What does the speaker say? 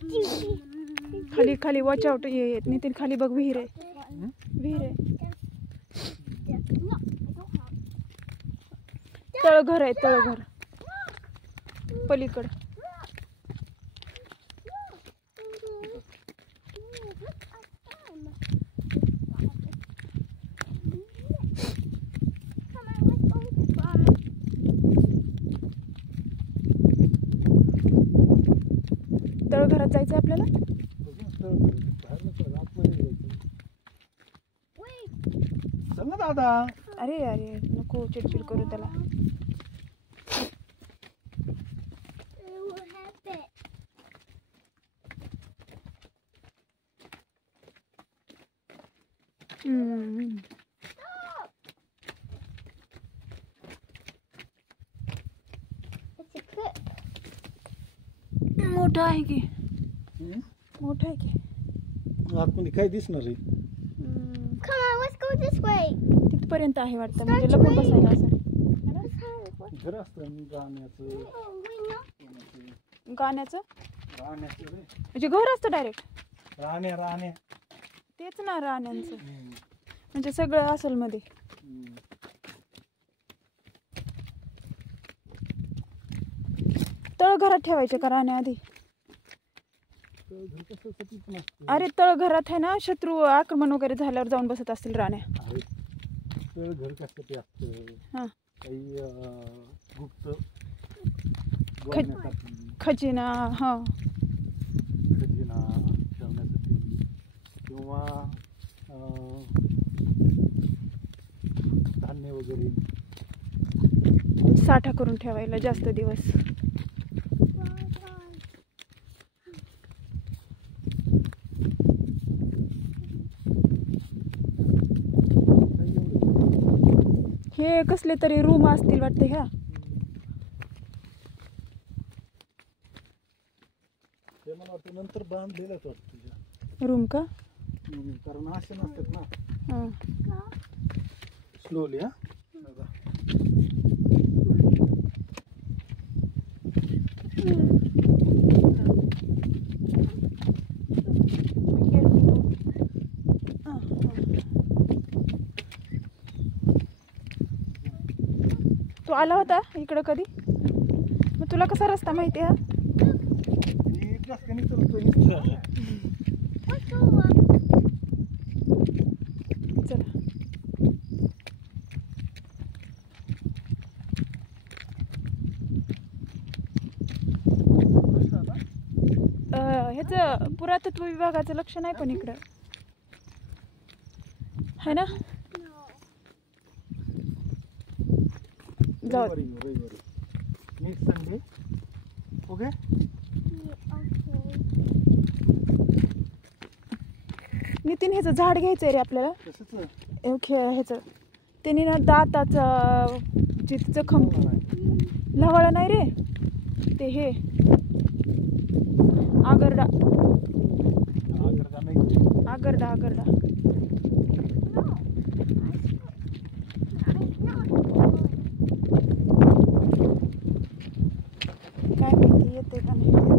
खाली खाली watch out येत नितीन खाली बघ विहीर आहे विहीर आहे तळघर आहे तळघर पलीकड तळघरात जायचं आपल्याला चल ना दादा अरे अरे नको चिडचिड करू त्याला मोठा आहे की मोठा आहे की आतमध्ये काय दिसणार आहे तिथपर्यंत आहे वाटतं म्हणजे लपून बसायला असं घर असतं गाण्याचं गाण्याचं राहण्याचं रे म्हणजे घर असतं डायरेक्ट राहण्या तेच ना राण्यांचं म्हणजे सगळं असेल मध्ये तळघरात ठेवायचे का राण्या आधी अरे तळघरात आहे ना शत्रू आक्रमण वगैरे झाल्यावर जाऊन बसत असतील राण्या घर कशासाठी असतं हा काही गुप्त खजिना हा खजिना ठेवण्यासाठी किंवा धान्य वगैरे साठा करून ठेवायला जास्त दिवस हे कसले तरी रूम असतील वाटते ह्या ते मला वाटतं नंतर बांधलेलंच वाटतं तुझ्या रूम का कारण असे नसतात ना हा स्लोली हा तू आला होता इकडं कधी मग तुला कसा रस्ता माहिती आहे चला ह्याचं पुरातत्व विभागाचं लक्ष नाही पण इकडं है ना जाऊ नेक्स्ट संडे ओके नितीन ह्याचं झाड घ्यायचंय रे आपल्याला ह्याचं त्यांनी ना दाताचं जिथं जखम लवळ नाही रे ते हे आगरडा आगरडा आगरडा काय माहिती येते का नाही